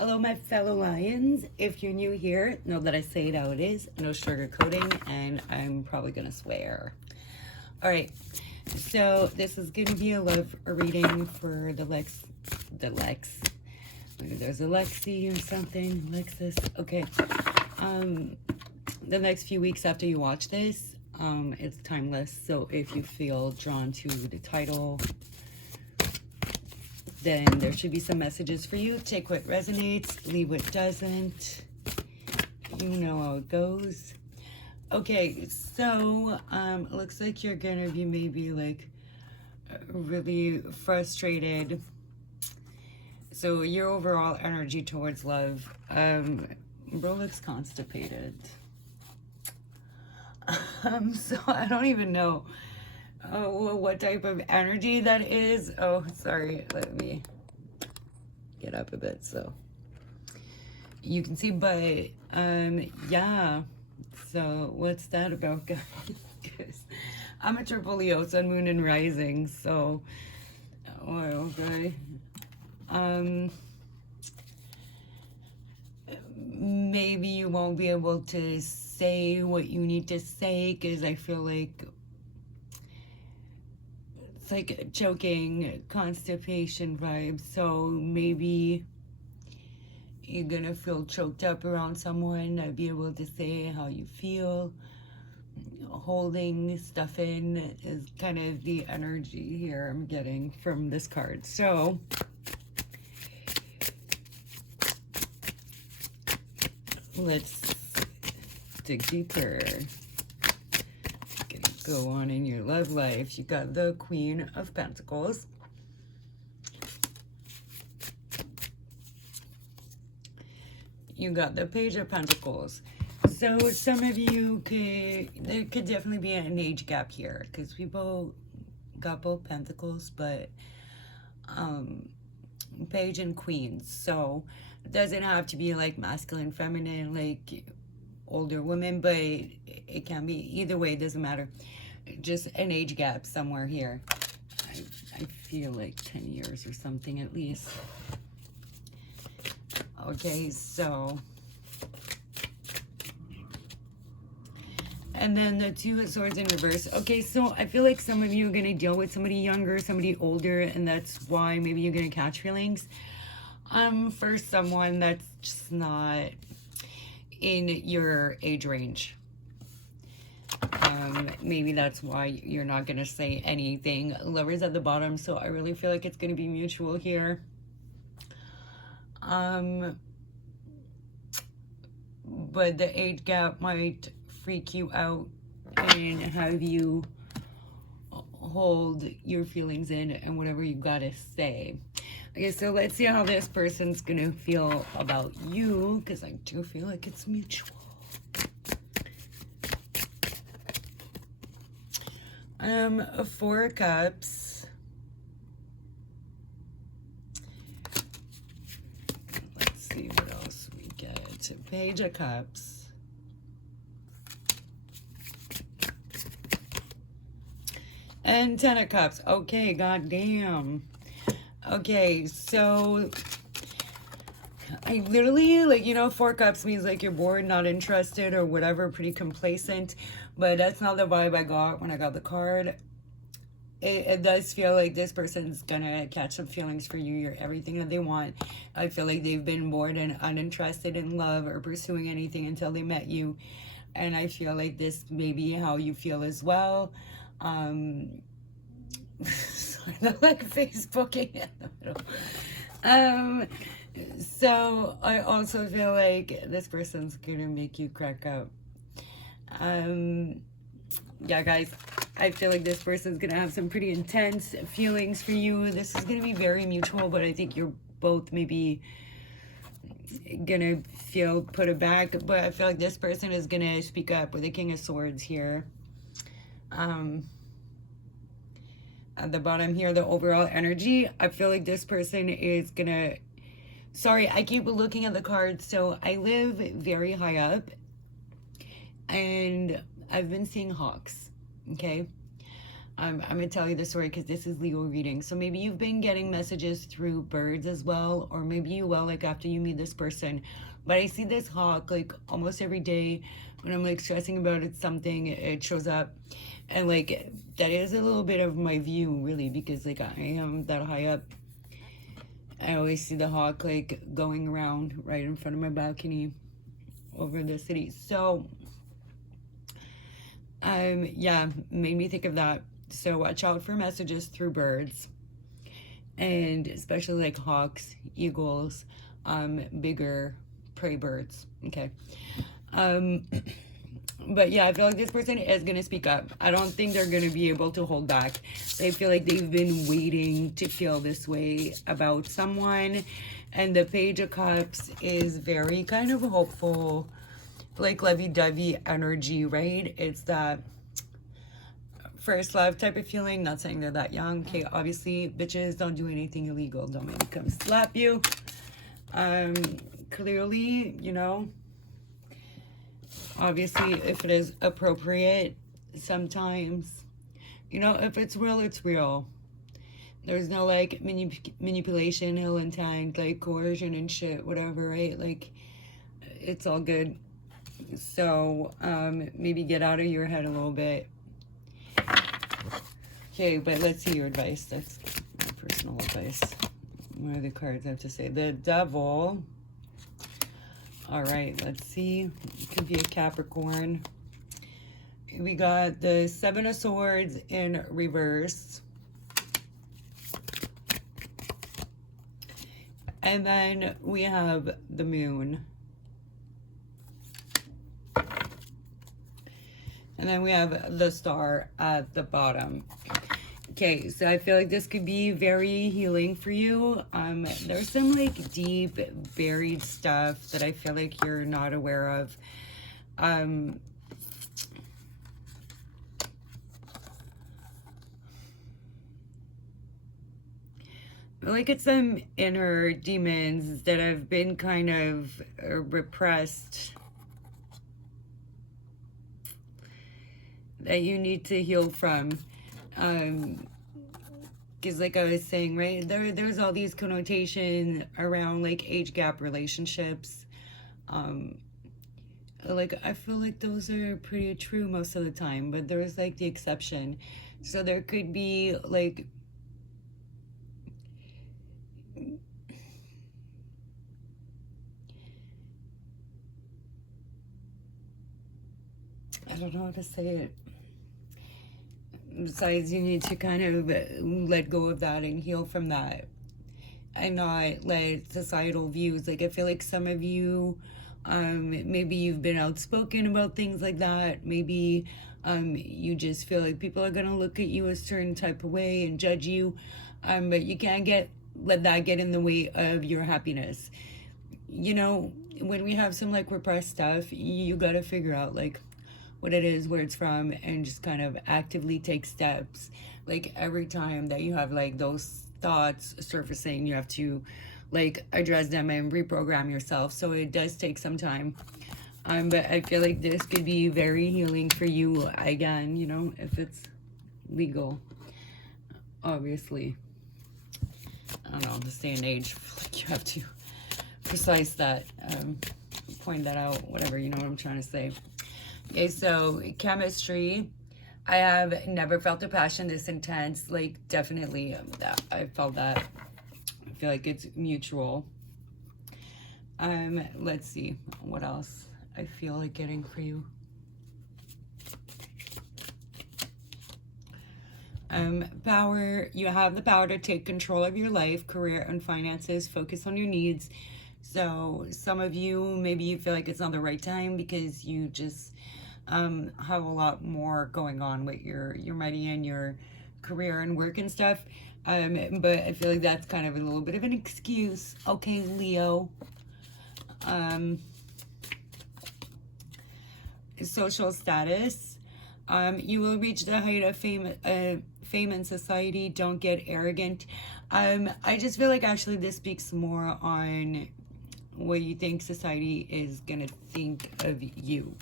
Hello, my fellow lions. If you're new here, know that I say it how it is, no sugarcoating, and I'm probably gonna swear. All right, so this is gonna be a love reading for the Lex. Maybe there's a Lexi or something, Lexus. Okay. The next few weeks after you watch this, it's timeless. So if you feel drawn to the title, then there should be some messages for you. Take what resonates, leave what doesn't. You know how it goes. Okay, so it looks like you're gonna be maybe like really frustrated. So your overall energy towards love, bro looks constipated. So I don't even know what type of energy that is. Oh, sorry, let me get up a bit so you can see. But yeah, so what's that about, guys? Because I'm a triple Leo, sun, moon, and rising. So okay, maybe you won't be able to say what you need to say, because I feel like it's like choking, constipation vibes. So maybe you're gonna feel choked up around someone, not be able to say how you feel. Holding stuff in is kind of the energy here I'm getting from this card. So let's dig deeper. Gonna go on in your love life. You got the Queen of Pentacles. You got the Page of Pentacles. So some of you there could definitely be an age gap here, because people got both Pentacles, but Page and Queen. So it doesn't have to be like masculine, feminine, like older women, but it can be either way. It doesn't matter. Just an age gap somewhere here. I feel like 10 years or something at least. Okay, so, and then the Two of Swords in reverse. Okay, so I feel like some of you are going to deal with somebody younger, somebody older, and that's why maybe you're going to catch feelings for someone that's just not in your age range. Maybe that's why you're not going to say anything. Lovers at the bottom, so I really feel like it's going to be mutual here. But the age gap might freak you out and have you hold your feelings in and whatever you gotta say. Okay, so let's see how this person's gonna feel about you, because I do feel like it's mutual. Four of Cups. Let's see what else we get. Page of Cups. And Ten of Cups. Okay, goddamn. Okay, so I literally, like, you know, Four Cups means like you're bored, not interested, or whatever, pretty complacent. But that's not the vibe I got when I got the card. It does feel like this person's gonna catch some feelings for you. You're everything that they want. I feel like they've been bored and uninterested in love or pursuing anything until they met you. And I feel like this may be how you feel as well. Like Facebooking in the middle. So I also feel like this person's gonna make you crack up. Yeah, guys, I feel like this person's gonna have some pretty intense feelings for you. This is gonna be very mutual, but I think you're both maybe gonna feel put aback. But I feel like this person is gonna speak up with the King of Swords here. At the bottom here, the overall energy, I feel like this person is gonna, sorry, I keep looking at the cards. So I live very high up and I've been seeing hawks. Okay, I'm gonna tell you the story because this is Leo reading. So maybe you've been getting messages through birds as well, or maybe you will, like after you meet this person. But I see this hawk like almost every day when I'm like stressing about it, something, it shows up. And like that is a little bit of my view, really, because like I am that high up. I always see the hawk like going around right in front of my balcony over the city. So yeah, made me think of that. So watch out for messages through birds, and especially like hawks, eagles, bigger prey birds. Okay. Um, but yeah, I feel like this person is gonna speak up. I don't think they're gonna be able to hold back. They feel like they've been waiting to feel this way about someone, and the Page of Cups is very kind of hopeful, like lovey-dovey energy, right? It's that first love type of feeling. Not saying they're that young. Okay, obviously, bitches, don't do anything illegal. Don't make me come slap you. Clearly, you know, obviously, if it is appropriate, sometimes, you know, if it's real, it's real. There's no like manipulation, ill intent, like coercion and shit, whatever, right? Like, it's all good. So, maybe get out of your head a little bit. Okay, but let's see your advice. That's my personal advice. What are the cards have to say? The Devil. All right, let's see. It could be a Capricorn. We got the Seven of Swords in reverse. And then we have the Moon. And then we have the Star at the bottom. Okay, so I feel like this could be very healing for you. There's some like deep buried stuff that I feel like you're not aware of. Like it's some inner demons that have been kind of repressed, that you need to heal from. Because like I was saying, right, there's all these connotations around like age gap relationships. Like I feel like those are pretty true most of the time, but there's like the exception. So there could be like I don't know how to say it. Besides, you need to kind of let go of that and heal from that, and not let societal views. Like I feel like some of you, maybe you've been outspoken about things like that. Maybe you just feel like people are gonna look at you a certain type of way and judge you, but you can't let that get in the way of your happiness. You know, when we have some like repressed stuff, you gotta figure out like what it is, where it's from, and just kind of actively take steps. Like every time that you have like those thoughts surfacing, you have to like address them and reprogram yourself. So it does take some time. But I feel like this could be very healing for you, again, you know, if it's legal, obviously. I don't know, this day and age, like you have to precise that, point that out, whatever, you know what I'm trying to say. Okay, so chemistry. I have never felt a passion this intense. Like, definitely, that I felt that. I feel like it's mutual. Let's see what else I feel like getting for you. Power. You have the power to take control of your life, career, and finances. Focus on your needs. So some of you, maybe you feel like it's not the right time because you just have a lot more going on with your money and your career and work and stuff. But I feel like that's kind of a little bit of an excuse. Okay, Leo. Social status. You will reach the height of fame in society. Don't get arrogant. I just feel like actually this speaks more on what you think society is gonna think of you,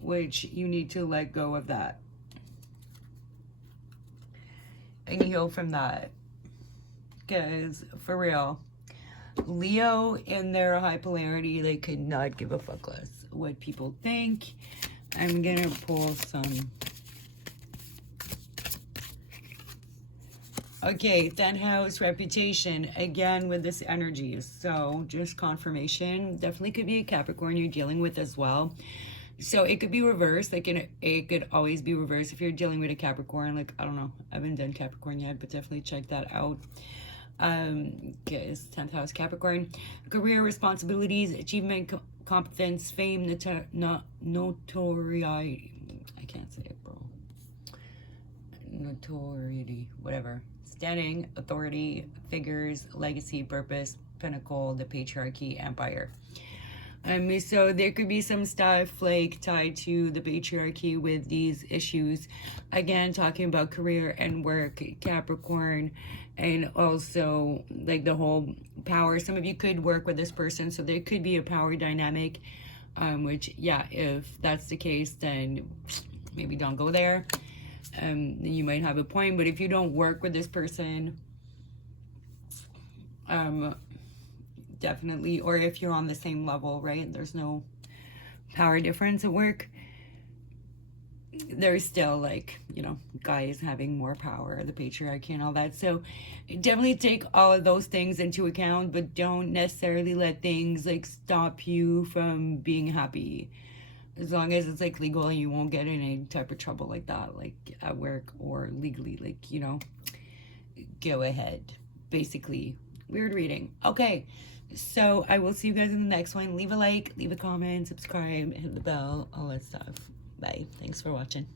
which you need to let go of that. and heal from that. Because, for real, Leo in their high polarity, they could not give a fuck less what people think. I'm gonna pull some. Okay, 10th house, reputation, again with this energy. So just confirmation, definitely could be a Capricorn you're dealing with as well. So it could be reversed, like it could always be reversed if you're dealing with a Capricorn. Like, I don't know, I haven't done Capricorn yet, but definitely check that out. Guys, 10th house Capricorn, career, responsibilities, achievement, competence, fame, notoriety. I can't say it, bro. Notoriety, whatever. Standing, authority, figures, legacy, purpose, pinnacle, the patriarchy, empire. So there could be some stuff like tied to the patriarchy with these issues. Again, talking about career and work, Capricorn, and also like the whole power. Some of you could work with this person, so there could be a power dynamic, which, yeah, if that's the case, then maybe don't go there. You might have a point, but if you don't work with this person, definitely, or if you're on the same level, right, there's no power difference at work, there's still, like, you know, guys having more power, the patriarchy and all that. So definitely take all of those things into account, but don't necessarily let things like stop you from being happy. As long as it's like legal, you won't get in any type of trouble like that, like at work or legally, like, you know, go ahead. Basically, weird reading. Okay, so I will see you guys in the next one. Leave a like, leave a comment, subscribe, hit the bell, all that stuff. Bye. Thanks for watching.